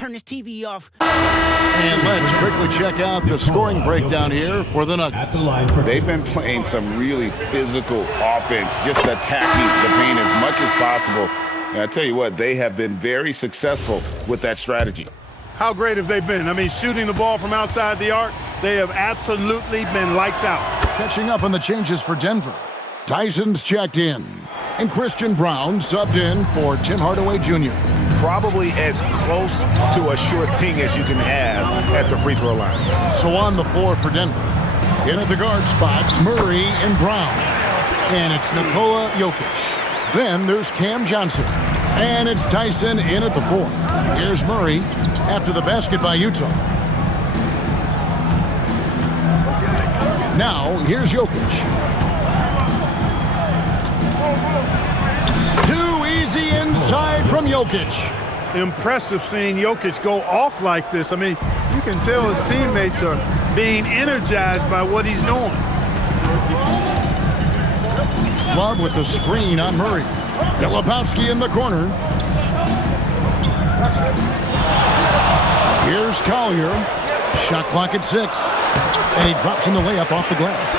turn this TV off. And let's quickly check out the scoring breakdown here for the Nuggets. They've been playing some really physical offense, just attacking the paint as much as possible. And I tell you what, they have been very successful with that strategy. How great have they been? I mean, shooting the ball from outside the arc, they have absolutely been lights out. Catching up on the changes for Denver. Tyson's checked in, and Christian Braun subbed in for Tim Hardaway Jr. Probably as close to a sure thing as you can have at the free throw line. So on the floor for Denver. In at the guard spots, Murray and Brown. And it's Nikola Jokic. Then there's Cam Johnson. And it's Tyson in at the 4. Here's Murray after the basket by Utah. Now, here's Jokic. Too easy inside from Jokic. Impressive seeing Jokic go off like this. I mean, you can tell his teammates are being energized by what he's doing. Love with the screen on Murray. Filipowski in the corner. Here's Collier. Shot clock at 6. And he drops in the layup off the glass.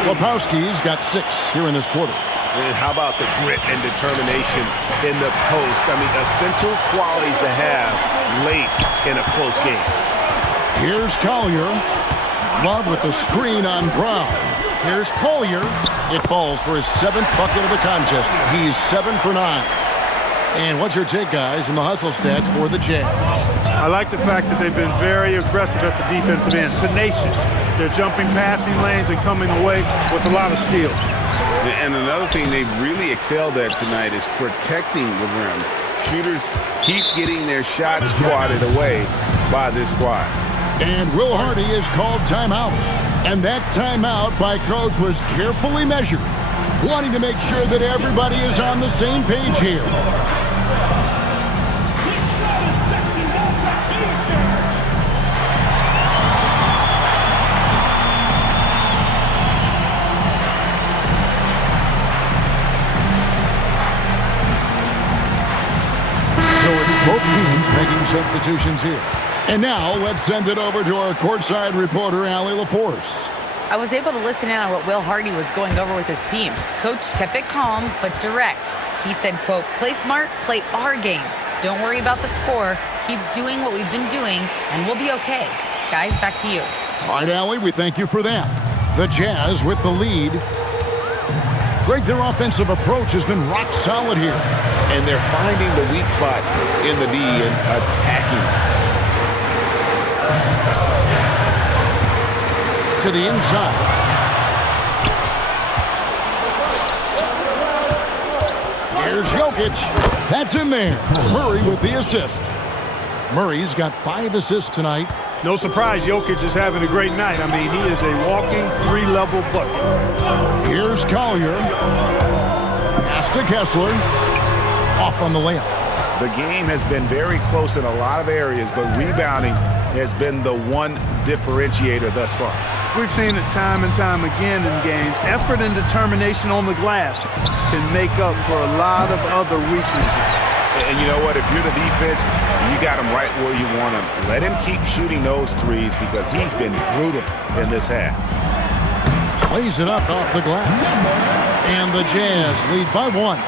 Filipowski's got 6 here in this quarter. And how about the grit and determination in the post? I mean, essential qualities to have late in a close game. Here's Collier. Love with the screen on Brown. Here's Collier. It falls for his 7th bucket of the contest. He's 7 for 9. And what's your take, guys, in the hustle stats for the Jazz? I like the fact that they've been very aggressive at the defensive end, tenacious. They're jumping passing lanes and coming away with a lot of skill. And another thing they've really excelled at tonight is protecting the rim. Shooters keep getting their shots swatted away by this squad. And Will Hardy is called timeout. And that timeout by Coach was carefully measured, wanting to make sure that everybody is on the same page here. So it's both teams making substitutions here. And now let's send it over to our courtside reporter, Allie LaForce. I was able to listen in on what Will Hardy was going over with his team. Coach kept it calm but direct. He said, quote, play smart, play our game. Don't worry about the score. Keep doing what we've been doing, and we'll be okay. Guys, back to you. All right, Allie, we thank you for that. The Jazz with the lead. Greg, their offensive approach has been rock solid here. And they're finding the weak spots in the D and attacking. To the inside. Here's Jokic. That's in there. Murray with the assist. Murray's got 5 assists tonight. No surprise Jokic is having a great night. I mean, he is a walking 3-level bucket. Here's Collier. Pass to Kessler. Off on the layup. The game has been very close in a lot of areas, but rebounding has been the one differentiator thus far. We've seen it time and time again in games. Effort and determination on the glass can make up for a lot of other weaknesses. And you know what? If you're the defense, you got him right where you want him. Let him keep shooting those threes because he's been brutal in this half. Plays it up off the glass. And the Jazz lead by 1.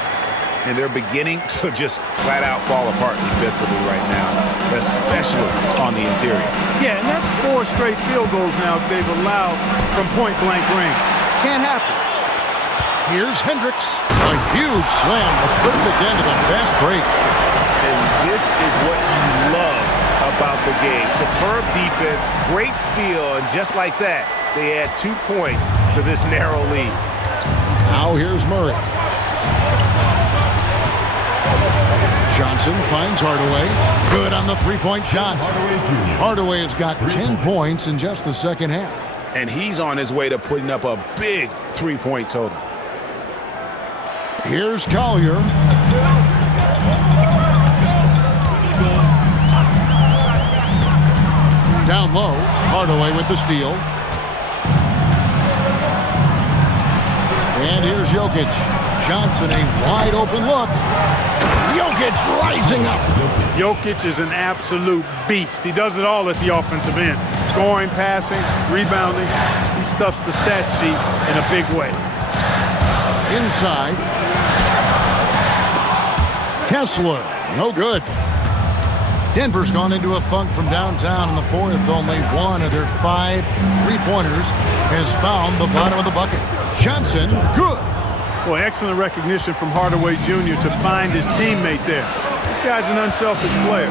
And they're beginning to just flat out fall apart defensively right now, especially on the interior. Yeah, and that's 4 straight field goals now they've allowed from point-blank range. Can't happen. Here's Hendricks. A huge slam, a perfect end to the fast break. And this is what you love about the game. Superb defense, great steal, and just like that, they add 2 points to this narrow lead. Now here's Murray. Johnson finds Hardaway. Good on the 3-point shot. Hardaway has got 10 points in just the second half. And he's on his way to putting up a big 3-point total. Here's Collier. Down low, Hardaway with the steal. And here's Jokic. Johnson, a wide open look. Jokic rising up. Jokic is an absolute beast. He does it all at the offensive end. Scoring, passing, rebounding. He stuffs the stat sheet in a big way. Inside. Kessler, no good. Denver's gone into a funk from downtown in the fourth. Only one of their 5 3-pointers has found the bottom of the bucket. Johnson, good. Boy, excellent recognition from Hardaway Jr. to find his teammate there. This guy's an unselfish player.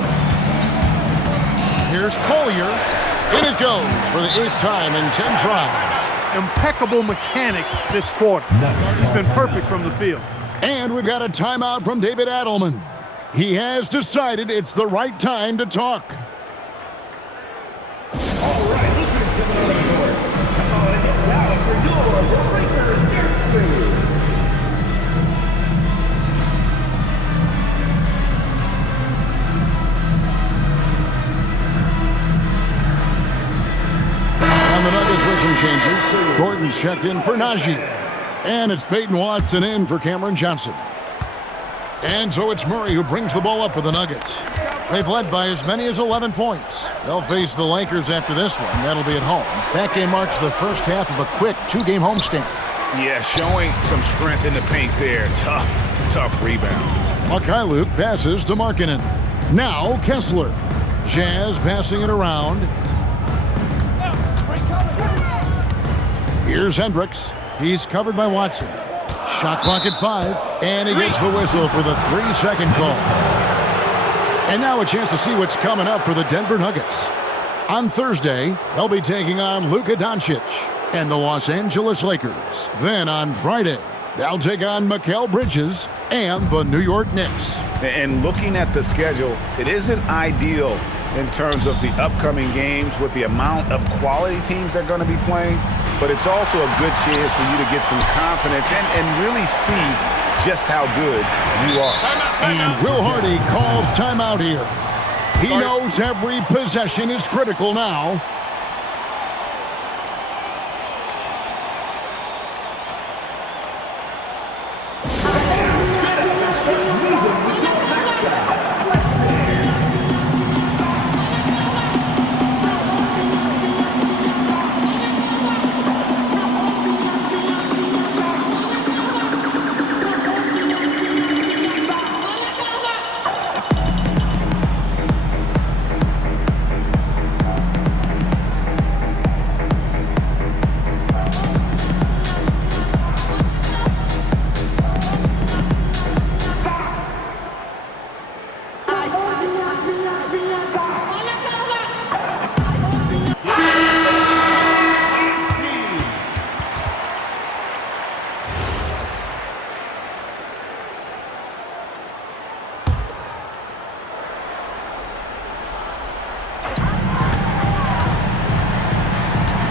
Here's Collier. In it goes for the 8th time in 10 tries. Impeccable mechanics this quarter. He's been perfect from the field. And we've got a timeout from David Adelman. He has decided it's the right time to talk. On the Nuggets with some changes, Gordon's checked in for Najee. And it's Peyton Watson in for Cameron Johnson. And so it's Murray who brings the ball up for the Nuggets. They've led by as many as 11 points. They'll face the Lakers after this one. That'll be at home. That game marks the first half of a quick 2-game homestand. Yeah, showing some strength in the paint there. Tough rebound. Mykhailiuk passes to Markkanen. Now Kessler. Jazz passing it around. Here's Hendricks. He's covered by Watson. Shot clock at 5, and he gets the whistle for the 3-second call. And now a chance to see what's coming up for the Denver Nuggets. On Thursday, they'll be taking on Luka Doncic and the Los Angeles Lakers. Then on Friday, they'll take on Mikal Bridges and the New York Knicks. And looking at the schedule, it isn't ideal in terms of the upcoming games with the amount of quality teams they're going to be playing, but it's also a good chance for you to get some confidence and really see just how good you are. And Will Hardy calls timeout here. He knows every possession is critical now.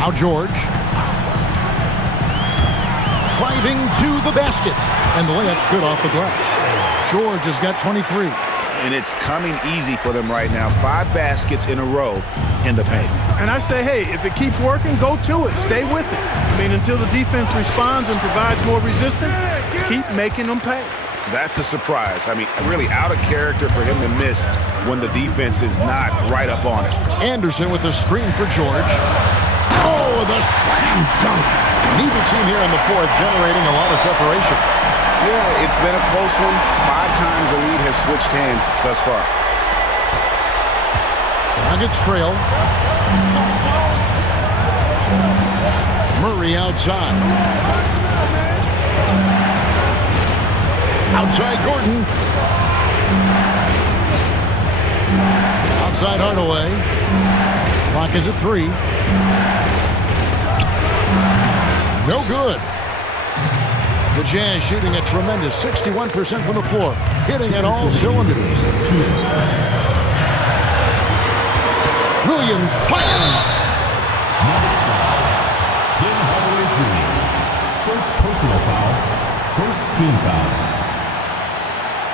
Now George. Driving to the basket. And the layup's good off the glass. George has got 23. And it's coming easy for them right now. 5 baskets in a row in the paint. And I say, hey, if it keeps working, go to it. Stay with it. I mean, until the defense responds and provides more resistance, keep making them pay. That's a surprise. I mean, really out of character for him to miss when the defense is not right up on it. Anderson with the screen for George. Oh, the slam dunk. Neither team here in the fourth generating a lot of separation. Yeah, it's been a close one. 5 times the lead has switched hands thus far. Nuggets trail. Murray outside. Outside Gordon. Outside Hardaway. Clock is at 3. No good. The Jazz shooting a tremendous 61% from the floor, hitting at all cylinders. Williams fires. Tim Hardaway Jr. First personal foul, first team foul.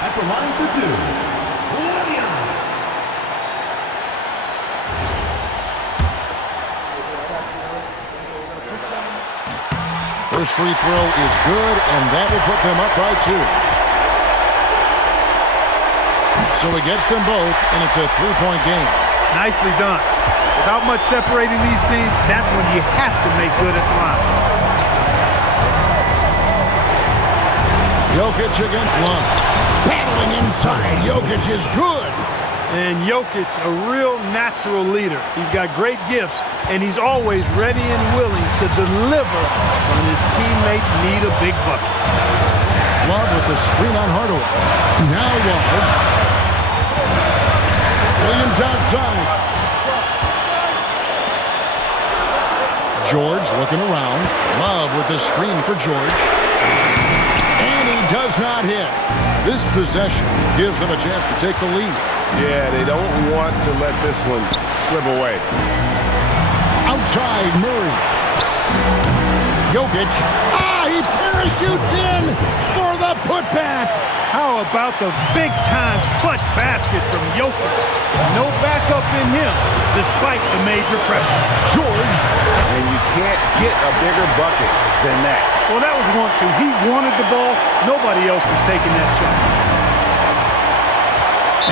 At the line for 2, Williams. First free throw is good, and that will put them up by 2. So he gets them both, and it's a 3-point game. Nicely done. Without much separating these teams, that's when you have to make good at the line. Jokic against Love. Battling inside. Jokic is good. And Jokic, a real natural leader. He's got great gifts, and he's always ready and willing to deliver when his teammates need a big bucket. Love with the screen on Hardaway. Now Love. Williams outside. George looking around. Love with the screen for George. And he does not hit. This possession gives them a chance to take the lead. Yeah, they don't want to let this one slip away. Outside, Murray. Jokic. He parachutes in for the putback. How about the big-time clutch basket from Jokic? No backup in him, despite the major pressure. George. And you can't get a bigger bucket than that. Well, that was 1-2. He wanted the ball. Nobody else was taking that shot.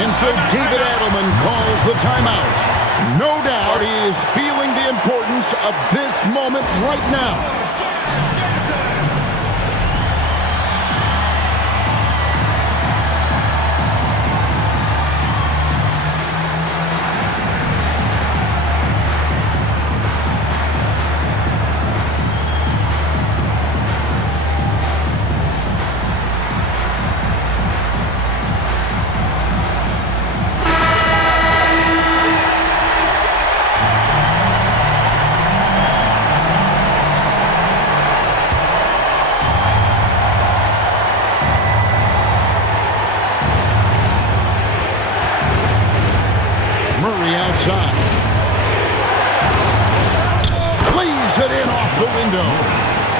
And so David Adelman calls the timeout. No doubt he is feeling the importance of this moment right now.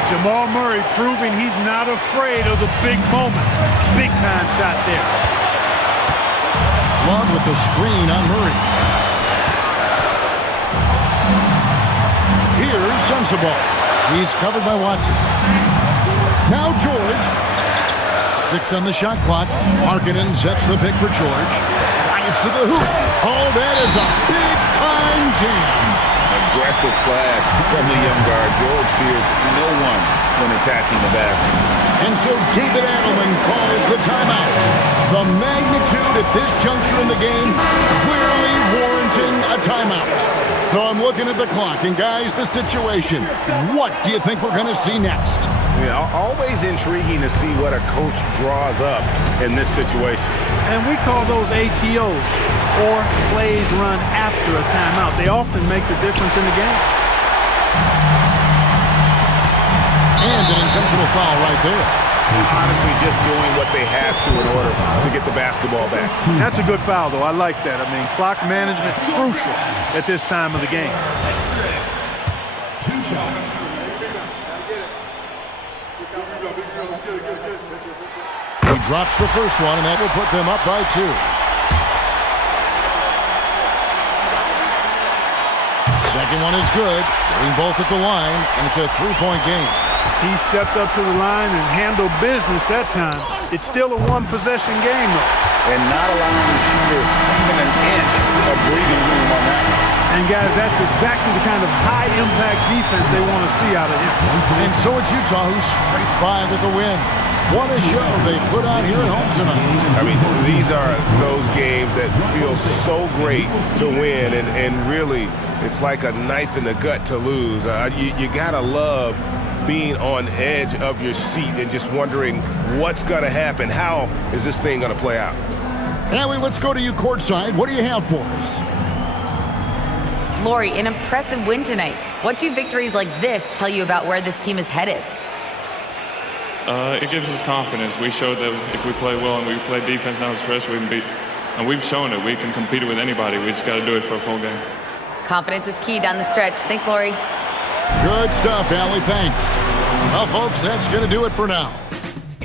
Jamal Murray proving he's not afraid of the big moment. Big time shot there. Love with the screen on Murray. Here's Sensabaugh. He's covered by Watson. Now George. 6 on the shot clock. Markkanen sets the pick for George. Drives to the hoop. Oh, that is a big-time jam. Aggressive slash from the young guard. George fears no one when attacking the basket. And so David Adelman calls the timeout. The magnitude at this juncture in the game clearly warranting a timeout. So I'm looking at the clock, and guys, the situation. What do you think we're going to see next? Yeah, always intriguing to see what a coach draws up in this situation. And we call those ATOs, or plays run after a timeout. They often make the difference in the game. And an intentional foul right there. Honestly, just doing what they have to in order to get the basketball back. That's a good foul, though. I like that. I mean, clock management crucial at this time of the game. 2 shots. He drops the first one, and that will put them up by 2. Second one is good. Getting both at the line, and it's a 3-point game. He stepped up to the line and handled business that time. It's still a one-possession game, though. And not allowing the shooter even an inch of breathing room on that. And, guys, that's exactly the kind of high-impact defense they want to see out of him. And so it's Utah who scraped by with the win. What a show they put on here at home tonight. I mean, these are those games that feel so great to win, and really, it's like a knife in the gut to lose. You gotta love being on edge of your seat and just wondering what's gonna happen. How is this thing gonna play out? Allie, let's go to you courtside. What do you have for us? Lori, an impressive win tonight. What do victories like this tell you about where this team is headed? It gives us confidence. We showed that if we play well and we play defense down the stretch, we can beat. And we've shown it. We can compete with anybody. We just got to do it for a full game. Confidence is key down the stretch. Thanks, Lori. Good stuff, Allie. Thanks. Well, folks, that's going to do it for now.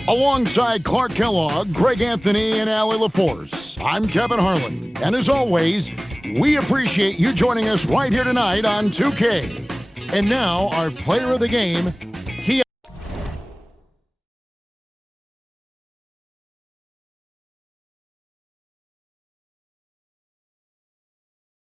Alongside Clark Kellogg, Greg Anthony, and Allie LaForce, I'm Kevin Harlan. And as always, we appreciate you joining us right here tonight on 2K. And now, our player of the game,